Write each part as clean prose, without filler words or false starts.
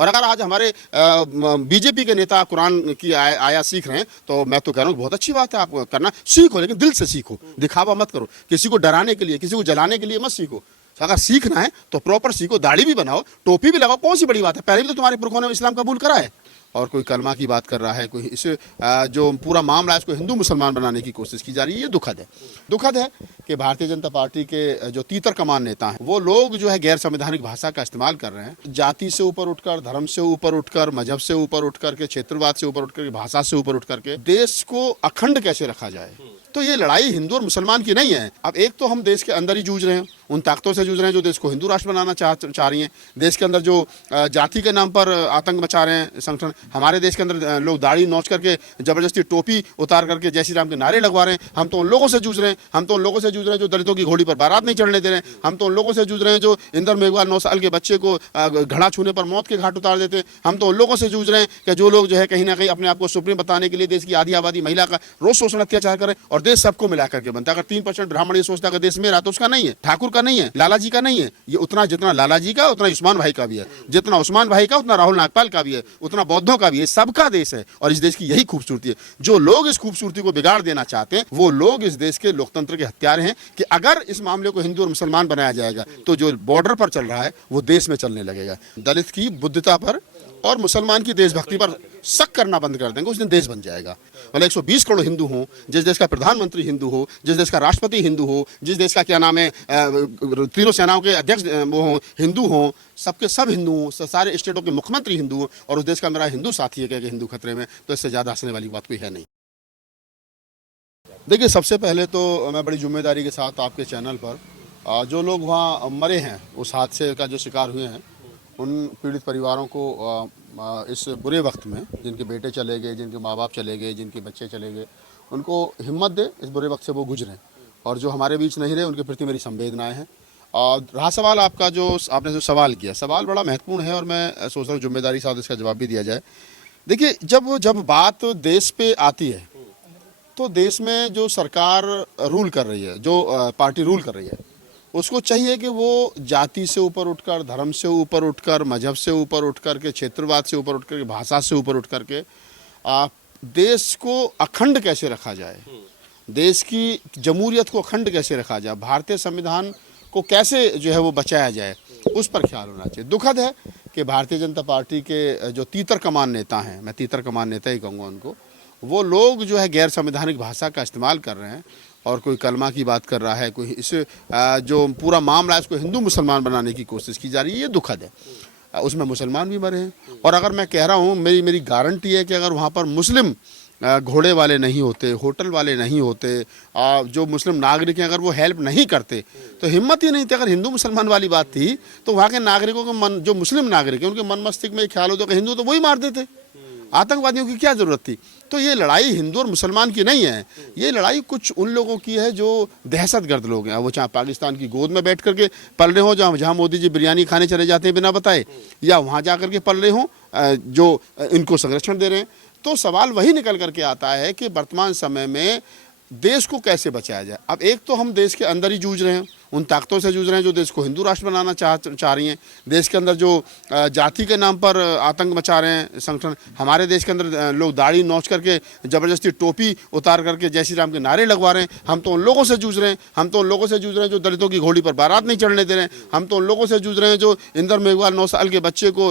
और अगर आज हमारे बीजेपी के नेता कुरान की आया सीख रहे हैं तो मैं तो कह रहा हूँ बहुत अच्छी बात है, आप करना सीखो, लेकिन दिल से सीखो, दिखावा मत करो, किसी को डराने के लिए, किसी को जलाने के लिए मत सीखो। अगर सीखना है तो प्रॉपर सीखो, दाढ़ी भी बनाओ, टोपी भी लगाओ, कौन सी बड़ी बात है, पहले भी तो तुम्हारे पुरखों ने इस्लाम कबूल करा है। और कोई कलमा की बात कर रहा है, कोई इस जो पूरा मामला है इसको हिंदू मुसलमान बनाने की कोशिश की जा रही है, ये दुखद है। दुखद है कि भारतीय जनता पार्टी के जो तीतर कमान नेता हैं वो लोग जो है गैर संवैधानिक भाषा का इस्तेमाल कर रहे हैं। जाति से ऊपर उठकर, धर्म से ऊपर उठकर, मजहब से ऊपर उठकर के, क्षेत्रवाद से ऊपर उठकर, भाषा से ऊपर उठकर के देश को अखंड कैसे रखा जाए। तो ये लड़ाई हिंदू और मुसलमान की नहीं है। अब एक तो हम देश के अंदर ही जूझ रहे हैं, उन ताकतों से जूझ रहे हैं जो देश को हिंदू राष्ट्र बनाना चाह रही हैं। देश के अंदर जो जाति के नाम पर आतंक मचा रहे हैं संगठन, हमारे देश के अंदर लोग दाढ़ी नोच करके जबरदस्ती टोपी उतार करके जय श्री राम के नारे लगवा रहे हैं। हम तो उन लोगों से जूझ रहे हैं, हम तो उन लोगों से जूझ रहे हैं जो दलितों की घोड़ी पर बारात नहीं चढ़ने दे रहे हैं। हम तो उन लोगों से जूझ रहे हैं जो इंदर मेघवाल 9 साल के बच्चे को घड़ा छूने पर मौत के घाट उतार देते हैं। हम तो उन लोगों से जूझ रहे हैं कि जो लोग जो है कहीं ना कहीं अपने आप को सुप्रीम बताने के लिए देश की आधी आबादी महिला का रोज शोषण अत्याचार करें, और देश सबको मिलाकर के बनता है। अगर 3% ब्राह्मण ये सोचता है देश मेरा, तो उसका नहीं है, ठाकुर का नहीं है, लाला जी का नहीं है। ये उतना जितना लाला जी का उतना उस्मान भाई का भी है, जितना उस्मान भाई का उतना राहुल नागपाल का भी है, उतना बौद्धों का भी है। सबका देश है और इस देश की यही खूबसूरती है। जो लोग इस खूबसूरती को बिगाड़ देना चाहते हैं वो लोग इस देश के लोकतंत्र के हत्यारे हैं कि अगर इस मामले को हिंदू और मुसलमान बनाया जाएगा तो जो बॉर्डर पर चल रहा है वो देश में चलने लगेगा। दलित की बुद्धता पर और मुसलमान की देशभक्ति पर शक करना बंद कर देंगे, उस दिन देश बन जाएगा। मतलब 120 करोड़ हिंदू हों, जिस देश का प्रधानमंत्री हिंदू हो, जिस देश का राष्ट्रपति हिंदू हो, जिस देश का क्या नाम है तीनों सेनाओं के अध्यक्ष वो हों, हिंदू हों, सबके सब हिंदू हों, सारे स्टेटों के मुख्यमंत्री हिंदू हों, और उस देश का मेरा हिंदू साथी है कि हिंदू खतरे में, तो इससे ज़्यादा हंसने वाली बात कोई है नहीं। देखिए, सबसे पहले तो मैं बड़ी जिम्मेदारी के साथ आपके चैनल पर जो लोग वहाँ मरे हैं, उस हादसे का जो शिकार हुए हैं, उन पीड़ित परिवारों को इस बुरे वक्त में, जिनके बेटे चले गए, जिनके माँ बाप चले गए, जिनके बच्चे चले गए, उनको हिम्मत दे, इस बुरे वक्त से वो गुजरें। और जो हमारे बीच नहीं रहे उनके प्रति मेरी संवेदनाएं हैं। और रहा सवाल आपका, जो आपने जो सवाल किया, सवाल बड़ा महत्वपूर्ण है और मैं सोच रहा हूँ जिम्मेदारी के साथ इसका जवाब भी दिया जाए। देखिए, जब बात देश पे आती है तो देश में जो सरकार रूल कर रही है, जो पार्टी रूल कर रही है, उसको चाहिए कि वो जाति से ऊपर उठकर, धर्म से ऊपर उठकर, मजहब से ऊपर उठकर के, क्षेत्रवाद से ऊपर उठकर के, भाषा से ऊपर उठकर के देश को अखंड कैसे रखा जाए, देश की जमहूरियत को अखंड कैसे रखा जाए, भारतीय संविधान को कैसे जो है वो बचाया जाए, उस पर ख्याल होना चाहिए। दुखद है कि भारतीय जनता पार्टी के जो तीतर कमान नेता हैं, मैं तीतर कमान नेता ही कहूँगा उनको, वो लोग जो है गैर संवैधानिक भाषा का इस्तेमाल कर रहे हैं और कोई कलमा की बात कर रहा है, कोई इस जो पूरा मामला है इसको हिंदू मुसलमान बनाने की कोशिश की जा रही है, ये दुखद है। उसमें मुसलमान भी मरे हैं, और अगर मैं कह रहा हूँ, मेरी गारंटी है कि अगर वहाँ पर मुस्लिम घोड़े वाले नहीं होते, होटल वाले नहीं होते, जो मुस्लिम नागरिक हैं अगर वो हेल्प नहीं करते, तो हिम्मत ही नहीं थी। अगर हिंदू मुसलमान वाली बात थी तो वहाँ के नागरिकों के मन, जो मुस्लिम नागरिक हैं, उनके मन मस्तिष्क में ख्याल होता है कि हिंदू तो वही मार देते, आतंकवादियों की क्या ज़रूरत थी। तो ये लड़ाई हिंदू और मुसलमान की नहीं है, ये लड़ाई कुछ उन लोगों की है जो दहशतगर्द लोग हैं। वो चाहे पाकिस्तान की गोद में बैठ करके पल रहे हों, जहाँ मोदी जी बिरयानी खाने चले जाते हैं बिना बताए, या वहाँ जा करके पल रहे हों जो इनको संरक्षण दे रहे हैं। तो सवाल वही निकल करके आता है कि वर्तमान समय में देश को कैसे बचाया जाए। अब एक तो हम देश के अंदर ही जूझ रहे हैं, उन ताकतों से जूझ रहे हैं जो देश को हिंदू राष्ट्र बनाना चाह रही हैं। देश के अंदर जो जाति के नाम पर आतंक मचा रहे हैं संगठन, हमारे देश के अंदर लोग दाढ़ी नोच करके जबरदस्ती टोपी उतार करके जय श्री राम के नारे लगवा रहे हैं। हम तो उन लोगों से जूझ रहे हैं, हम तो उन लोगों से जूझ रहे हैं जो दलितों की घोड़ी पर बारात नहीं चढ़ने दे रहे हैं। हम तो उन लोगों से जूझ रहे हैं जो इंदर मेघवाल 9 साल के बच्चे को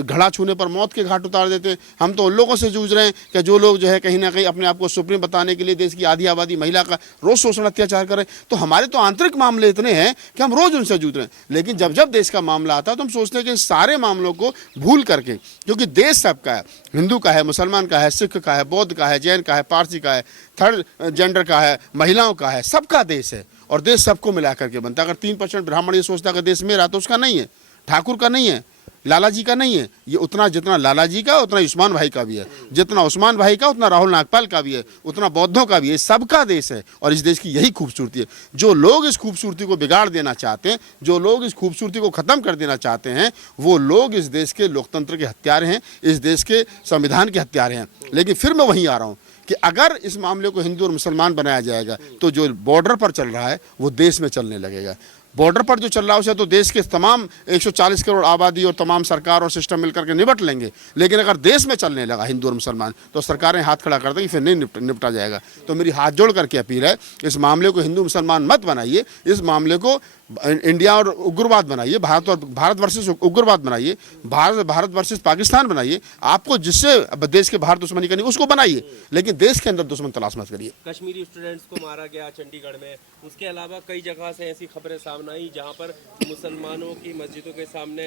घड़ा छूने पर मौत के घाट उतार देते हैं। हम तो उन लोगों से जूझ रहे हैं कि जो लोग जो है कहीं ना कहीं अपने आप को सुप्रीम बताने के लिए देश की आधी आबादी महिला का रोज शोषण अत्याचार करें। तो हमारे तो आंतरिक मामले इतने हैं कि हम रोज उनसे जूझ रहे हैं। लेकिन जब जब देश का मामला आता है तो हम सोचते हैं कि सारे मामलों को भूल करके, क्योंकि देश सबका है, हिंदू का है, मुसलमान का है, सिख का है, बौद्ध का है, जैन का है, पारसी का है, थर्ड जेंडर का है, महिलाओं का है, सबका देश है और देश सबको मिला करके बनता है। अगर 3% ब्राह्मण ये सोचता है कि देश मेरा, तो उसका नहीं है, ठाकुर का नहीं है, लाला जी का नहीं है। ये उतना जितना लाला जी का उतना उस्मान भाई का भी है, जितना उस्मान भाई का उतना राहुल नागपाल का भी है, उतना बौद्धों का भी है। सबका देश है और इस देश की यही खूबसूरती है। जो लोग इस खूबसूरती को बिगाड़ देना चाहते हैं, जो लोग इस खूबसूरती को ख़त्म कर देना चाहते हैं, वो लोग इस देश के लोकतंत्र के हत्यारे हैं, इस देश के संविधान के हत्यारे हैं। लेकिन फिर मैं वहीं आ रहा हूँ कि अगर इस मामले को हिंदू और मुसलमान बनाया जाएगा तो जो बॉर्डर पर चल रहा है वो देश में चलने लगेगा। बॉर्डर पर जो चल रहा है उसे तो देश के तमाम 140 करोड़ आबादी और तमाम सरकार और सिस्टम मिलकर के निपट लेंगे, लेकिन अगर देश में चलने लगा हिंदू और मुसलमान तो सरकारें हाथ खड़ा कर देंगी, फिर नहीं निपटा जाएगा। तो मेरी हाथ जोड़ करके अपील है, इस मामले को हिंदू मुसलमान मत बनाइए, इस मामले को इंडिया और उग्रवाद बनाइए, भारत वर्सेस उग्रवाद बनाइए, भारत वर्सेस पाकिस्तान बनाइए। आपको जिससे देश के बाहर दुश्मनी करनी उसको बनाइए, लेकिन देश के अंदर दुश्मन तलाश मत करिए। कश्मीरी स्टूडेंट्स को मारा गया चंडीगढ़ में, उसके अलावा कई जगह से ऐसी खबरें सामने आई जहां पर मुसलमानों की मस्जिदों के सामने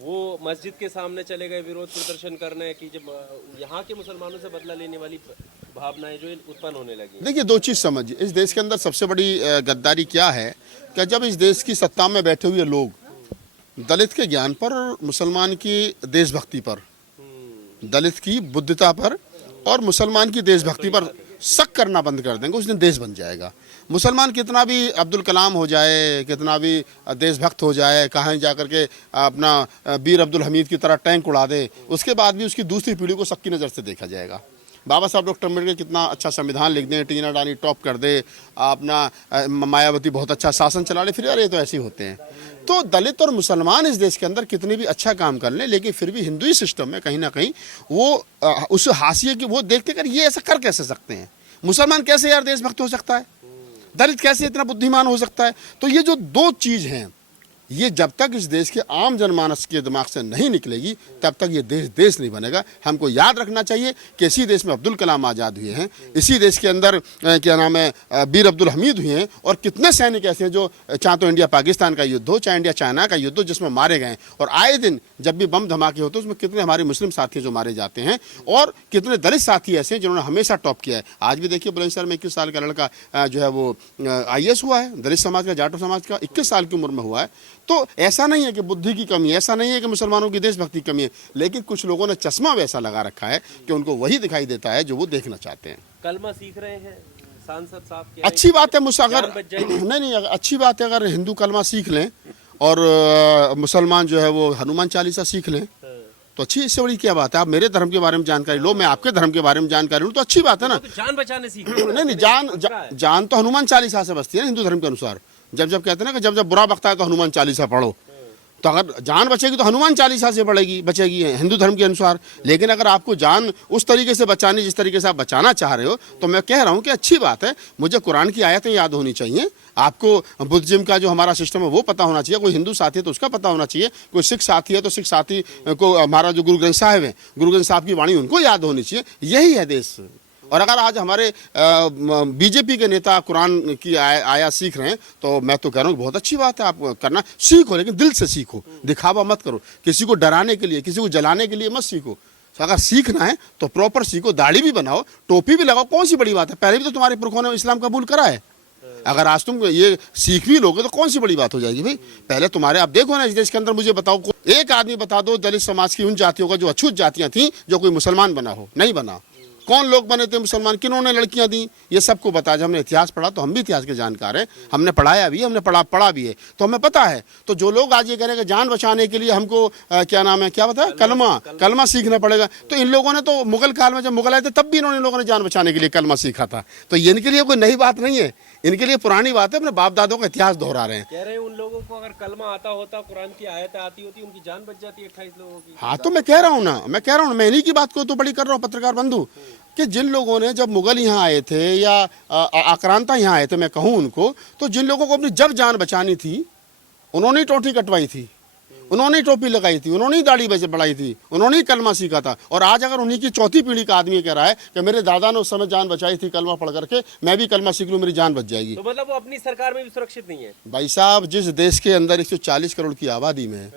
वो मस्जिद के सामने चले गए विरोध प्रदर्शन करने की, जब यहाँ के मुसलमानों से बदला लेने वाली भावनाएं जो उत्पन्न होने लगी। देखिए, दो चीज समझिए, इस देश के अंदर सबसे बड़ी गद्दारी क्या है कि जब इस देश की सत्ता में बैठे हुए लोग दलित के ज्ञान पर और मुसलमान की देशभक्ति पर, दलित की बुद्धिता पर और मुसलमान की देशभक्ति पर शक करना बंद कर देंगे, उस दिन देश बन जाएगा। मुसलमान कितना भी अब्दुल कलाम हो जाए, कितना भी देशभक्त हो जाए, कहीं जा करके अपना वीर अब्दुल हमीद की तरह टैंक उड़ा दे, उसके बाद भी उसकी दूसरी पीढ़ी को शक की नज़र से देखा जाएगा। बाबा साहब डॉक्टर अम्बेडकर कितना अच्छा संविधान लिख दें, टीना डानी टॉप कर दे, अपना मायावती बहुत अच्छा शासन चला ले, फिर यार ये तो ऐसे ही होते हैं। तो दलित और मुसलमान इस देश के अंदर कितने भी अच्छा काम कर लें, लेकिन फिर भी हिंदुई सिस्टम में कहीं ना कहीं वो उस हाशिए की वो देखते कर ये ऐसा कर कैसे सकते हैं, मुसलमान कैसे यार देशभक्त हो सकता है, दलित कैसे इतना बुद्धिमान हो सकता है। तो ये जो दो चीज़ हैं, ये जब तक इस देश के आम जनमानस के दिमाग से नहीं निकलेगी तब तक ये देश नहीं बनेगा। हमको याद रखना चाहिए कि इसी देश में अब्दुल कलाम आज़ाद हुए हैं, इसी देश के अंदर क्या नाम है वीर अब्दुल हमीद हुए हैं, और कितने सैनिक ऐसे हैं जो चाहे तो इंडिया पाकिस्तान का युद्ध हो, चाहे इंडिया चाइना का युद्ध हो, जिसमें मारे गए। और आए दिन जब भी बम धमाके होते हैं उसमें कितने हमारे मुस्लिम साथी जो मारे जाते हैं, और कितने दलित साथी ऐसे हैं जिन्होंने हमेशा टॉप किया है। आज भी देखिए बुलंदशहर में 21 साल का लड़का जो है वो IAS हुआ है, दलित समाज का, जाटो समाज का, 21 साल की उम्र में हुआ है। तो ऐसा नहीं है कि बुद्धि की कमी है, ऐसा नहीं है कि मुसलमानों की देशभक्ति की कमी है, लेकिन कुछ लोगों ने चश्मा वैसा लगा रखा है कि उनको वही दिखाई देता है जो वो देखना चाहते हैं। कलमा सीख रहे हैं सांसद साहब के, अच्छी बात है। अगर नहीं अच्छी बात है अगर हिंदू कलमा सीख लें और मुसलमान जो है वो हनुमान चालीसा सीख लें तो अच्छी, इससे बड़ी क्या बात है। आप मेरे धर्म के बारे में जानकारी लो, मैं आपके धर्म के बारे में जानकारी लूँ, तो अच्छी बात है ना। तो जान बचाने सीख नहीं, जान तो हनुमान चालीसा से बचती है ना हिंदू धर्म के अनुसार। जब कहते हैं ना कि जब बुरा वक्त आए तो हनुमान चालीसा पढ़ो, तो अगर जान बचेगी तो हनुमान चालीसा से बचेगी हिंदू धर्म के अनुसार। लेकिन अगर आपको जान उस तरीके से बचानी जिस तरीके से आप बचाना चाह रहे हो, तो मैं कह रहा हूँ कि अच्छी बात है। मुझे कुरान की आयतें याद होनी चाहिए, आपको बुद्धिज्म का जो हमारा सिस्टम है वो पता होना चाहिए, कोई हिंदू साथी है तो उसका पता होना चाहिए, कोई सिख साथी है तो सिख साथी को हमारा जो गुरु ग्रंथ साहिब है, गुरु ग्रंथ साहब की वाणी उनको याद होनी चाहिए। यही है देश। और अगर आज हमारे बीजेपी के नेता कुरान की आया सीख रहे हैं तो मैं तो कह रहा हूँ बहुत अच्छी बात है। आप करना सीखो, लेकिन दिल से सीखो, दिखावा मत करो, किसी को डराने के लिए, किसी को जलाने के लिए मत सीखो। तो अगर सीखना है तो प्रॉपर सीखो, दाढ़ी भी बनाओ, टोपी भी लगाओ, कौन सी बड़ी बात है। पहले भी तो तुम्हारे पुरखों ने इस्लाम कबूल करा है। अगर आज तुम ये सीख भी लोगे तो कौन सी बड़ी बात हो जाएगी भाई। पहले तुम्हारे, आप देखो ना इस देश के अंदर, मुझे बताओ एक आदमी बता दो दलित समाज की उन जातियों का जो अछूत जातियां थी जो कोई मुसलमान बना हो, नहीं बना। कौन लोग बने थे मुसलमान, किन्होंने लड़कियां दी, ये सबको बता। जब हमने इतिहास पढ़ा तो हम भी इतिहास के जानकार हैं, हमने पढ़ाया भी, हमने पढ़ा भी है, तो हमें पता है। तो जो लोग आज ये कह रहे हैं कि जान बचाने के लिए हमको क्या नाम है, क्या बताया, कलमा सीखना पड़ेगा, तो इन लोगों ने तो मुगल काल में जब मुगल आए थे तब भी इन्होंने लोगों ने जान बचाने के लिए कलमा सीखा था। तो ये इनके लिए कोई नई बात नहीं है, इनके लिए पुरानी बात है, अपने बाप दादों का इतिहास दोहरा रहे हैं। कह रहे हैं उन लोगों को अगर कलमा आता होता, कुरान की आयतें आती होती, उनकी जान बच जाती 28 लोगों की। हाँ, तो मैं कह रहा हूँ ना, मैं इन्हीं की बात को तो बड़ी कर रहा हूँ पत्रकार बंधु, कि जिन लोगों ने जब मुगल यहाँ आए थे या आक्रांता यहाँ आए थे, मैं कहूँ उनको, तो जिन लोगों को अपनी जब जान बचानी थी उन्होंने टोटी कटवाई थी, उन्होंने टोपी लगाई थी, उन्होंने दाढ़ी बढ़ाई थी, उन्होंने कलमा सीखा था। और आज अगर उन्हीं की चौथी पीढ़ी का आदमी कह रहा है कि मेरे दादा ने उस समय जान बचाई थी कलमा पढ़ करके, मैं भी कलमा सीख लूँ, मेरी जान बच जाएगी, तो मतलब वो अपनी सरकार में भी सुरक्षित नहीं है। भाई साहब, जिस देश के अंदर 140 करोड़ की आबादी में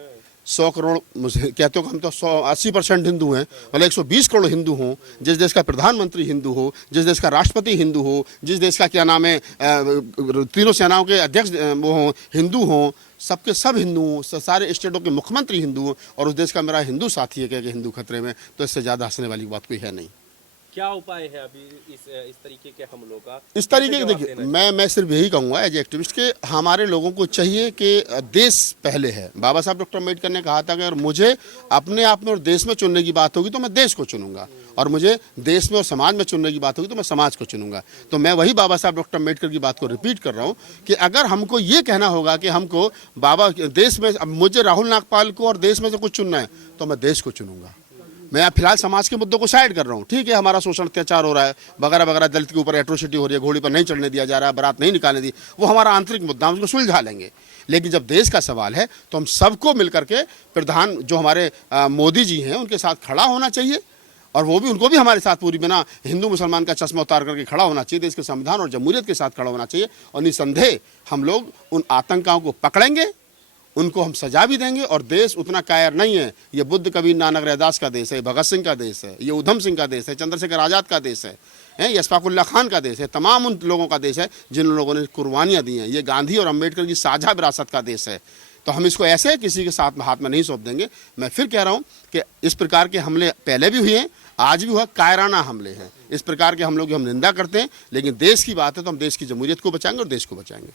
100 करोड़ कहते हो, हम तो 80% हिंदू हैं, मतलब 120 करोड़ हिंदू हों, जिस देश का प्रधानमंत्री हिंदू हो, जिस देश का राष्ट्रपति हिंदू हो, जिस देश का क्या नाम है तीनों सेनाओं के अध्यक्ष वो हों, हिंदू हों, सबके सब हिंदू हों, सारे स्टेटों के मुख्यमंत्री हिंदू हों, और उस देश का मेरा हिंदू साथी है कि हिंदू खतरे में, तो इससे ज़्यादा हंसने वाली बात कोई है नहीं। क्या उपाय है अभी इस तरीके के हमलों का? इस तरीके कैसे के जवाब देखिए, देना चाहिए? मैं सिर्फ यही कहूँगा एज एक्टिविस्ट के हमारे लोगों को चाहिए कि देश पहले है। बाबा साहब डॉक्टर अम्बेडकर ने कहा था कि अगर मुझे अपने आप में और देश में चुनने की बात होगी तो मैं देश को चुनूंगा, और मुझे देश में और समाज में चुनने की बात होगी तो मैं समाज को चुनूंगा। तो मैं वही बाबा साहब डॉक्टर अम्बेडकर की बात को रिपीट कर रहा हूँ कि अगर हमको ये कहना होगा कि हमको बाबा देश में, अब मुझे राहुल नागपाल को और देश में से कुछ चुनना है तो मैं देश को चुनूंगा। मैं फिलहाल समाज के मुद्दों को साइड कर रहा हूँ। ठीक है, हमारा शोषण अत्याचार हो रहा है वगैरह वगैरह, दलित के ऊपर एट्रोसिटी हो रही है, घोड़ी पर नहीं चढ़ने दिया जा रहा है, बारात नहीं निकालने दी, वो हमारा आंतरिक मुद्दा, हम उसको सुलझा लेंगे। लेकिन जब देश का सवाल है तो हम सबको मिलकर के प्रधान जो हमारे मोदी जी हैं उनके साथ खड़ा होना चाहिए, और वो भी उनको भी हमारे साथ पूरी बिना हिंदू मुसलमान का चश्मा उतार करके खड़ा होना चाहिए, देश के संविधान और जमहूरियत के साथ खड़ा होना चाहिए। और निसंदेह हम लोग उन आतंकियों को पकड़ेंगे, उनको हम सजा भी देंगे। और देश उतना कायर नहीं है, ये बुद्ध कबीर नानक रैदास का देश है, भगत सिंह का देश है, ये उधम सिंह का देश है, चंद्रशेखर आज़ाद का देश है, यशफाकुल्ला खान का देश है, तमाम उन लोगों का देश है जिन लोगों ने कुर्बानियाँ दी हैं। ये गांधी और अम्बेडकर की साझा विरासत का देश है। तो हम इसको ऐसे किसी के साथ हाथ में नहीं सौंप देंगे। मैं फिर कह रहा हूँ कि इस प्रकार के हमले पहले भी हुए हैं, आज भी हुआ, कायराना हमले हैं। इस प्रकार के हमलों की हम निंदा करते हैं, लेकिन देश की बात है तो हम देश की जमहूरियत को बचाएंगे और देश को बचाएंगे।